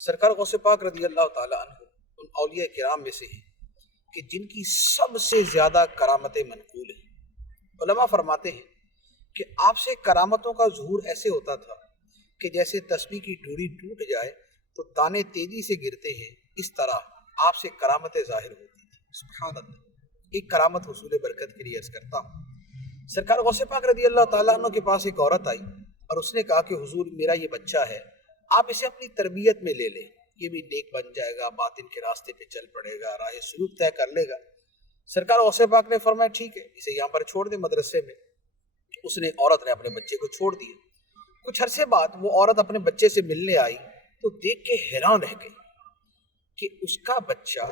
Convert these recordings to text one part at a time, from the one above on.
سرکار غوث پاک رضی اللہ تعالیٰ عنہ ان اولیاء کرام میں سے ہیں کہ جن کی سب سے زیادہ کرامتیں منقول ہیں۔ علماء فرماتے ہیں کہ آپ سے کرامتوں کا ظہور ایسے ہوتا تھا کہ جیسے تسبیح کی ڈوری ٹوٹ جائے تو دانے تیزی سے گرتے ہیں، اس طرح آپ سے کرامتیں ظاہر ہوتی تھی۔ سبحان اللہ۔ ایک کرامت حصول برکت کے لیے عرض کرتا ہوں، سرکار غوث پاک رضی اللہ تعالیٰ عنہ کے پاس ایک عورت آئی اور اس نے کہا کہ حضور میرا یہ بچہ ہے، آپ اسے اپنی تربیت میں لے لیں، یہ بھی نیک بن جائے گا، باطن کے راستے پہ چل پڑے گا، راہ سلوک طے کر لے گا۔ سرکار غوث پاک نے فرمایا ٹھیک ہے، اسے یہاں پر چھوڑ دیں مدرسے میں۔ عورت نے اپنے بچے کو چھوڑ دیا۔ کچھ عرصے بعد وہ عورت اپنے بچے سے ملنے آئی تو دیکھ کے حیران رہ گئی کہ اس کا بچہ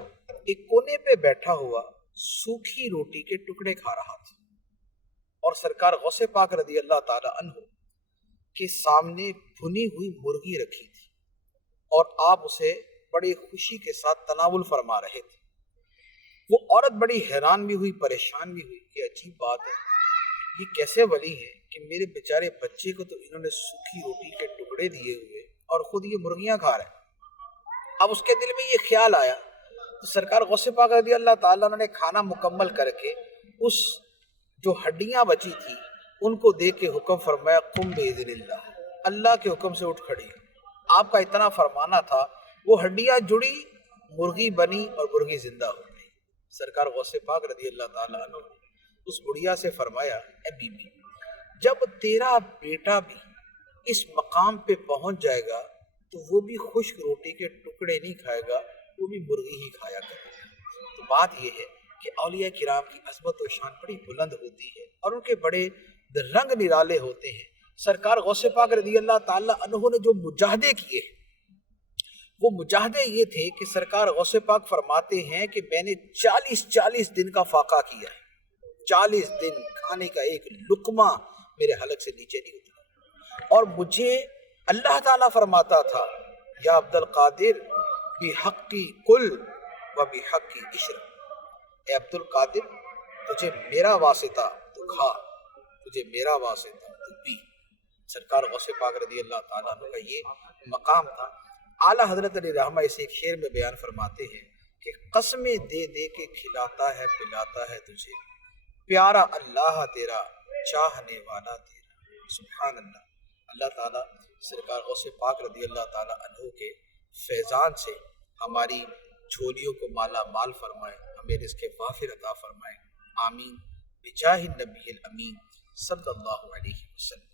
ایک کونے پہ بیٹھا ہوا سوکھی روٹی کے ٹکڑے کھا رہا تھا، اور سرکار غوث پاک رضی اللہ تعالی عنہ کے سامنے بھنی ہوئی مرغی رکھی تھی اور آپ اسے بڑی خوشی کے ساتھ تناول فرما رہے تھے۔ وہ عورت بڑی حیران بھی ہوئی، پریشان بھی ہوئی کہ عجیب بات ہے، یہ کیسے ولی ہے کہ میرے بیچارے بچے کو تو انہوں نے سوکھی روٹی کے ٹکڑے دیے ہوئے اور خود یہ مرغیاں کھا رہے ہیں۔ اب اس کے دل میں یہ خیال آیا تو سرکار غوث پاک رضی اللہ تعالیٰ نے کھانا مکمل کر کے اس جو ہڈیاں بچی تھی ان کو دیکھ کے حکم فرمایا قم باذن اللہ، اللہ کے حکم سے اٹھ کھڑی۔ آپ کا اتنا فرمانا تھا، وہ ہڈیاں جڑی، مرغی بنی اور مرغی زندہ ہو گئی۔ سرکار غوث پاک رضی اللہ تعالیٰ عنہ نے اس بڑھیا سے فرمایا اے بی بی، جب تیرا بیٹا بھی اس مقام پہ پہنچ جائے گا تو وہ بھی خشک روٹی کے ٹکڑے نہیں کھائے گا، وہ بھی مرغی ہی کھایا کرے گا۔ تو بات یہ ہے کہ اولیاء کرام کی عظمت و شان بڑی بلند ہوتی ہے اور ان کے بڑے رنگ نرالے ہوتے ہیں۔ سرکار غوث پاک رضی اللہ تعالی عنہ نے جو مجاہدے کیے وہ مجاہدے یہ تھے کہ سرکار غوث پاک فرماتے ہیں کہ میں نے 40 دن کا فاقہ کیا ہے، 40 دن کھانے کا ایک لقمہ میرے حلق سے نیچے نہیں اترا، اور مجھے اللہ تعالیٰ فرماتا تھا یا عبد القادر بحقی کل و بحقی اشرب، اے عبد القادر تجھے میرا واسطہ تو کھا، تجھے میرا واسطہ تو پی۔ سرکار غوث پاک رضی اللہ تعالیٰ عنہ کا یہ مقام تھا۔ اعلیٰ حضرت علی رحمہ اسے ایک شعر میں بیان فرماتے ہیں کہ قسمیں دے دے کے کھلاتا ہے پلاتا ہے تجھے، پیارا اللہ تیرا چاہنے والا تیرا۔ سبحان اللہ۔ اللہ تعالیٰ سرکار غوث پاک رضی اللہ تعالیٰ عنہ کے فیضان سے ہماری جھولیوں کو مالا مال فرمائے، ہمیں رزق وافر عطا فرمائے، آمین بجاہ النبی الامین صلی اللہ علیہ وسلم۔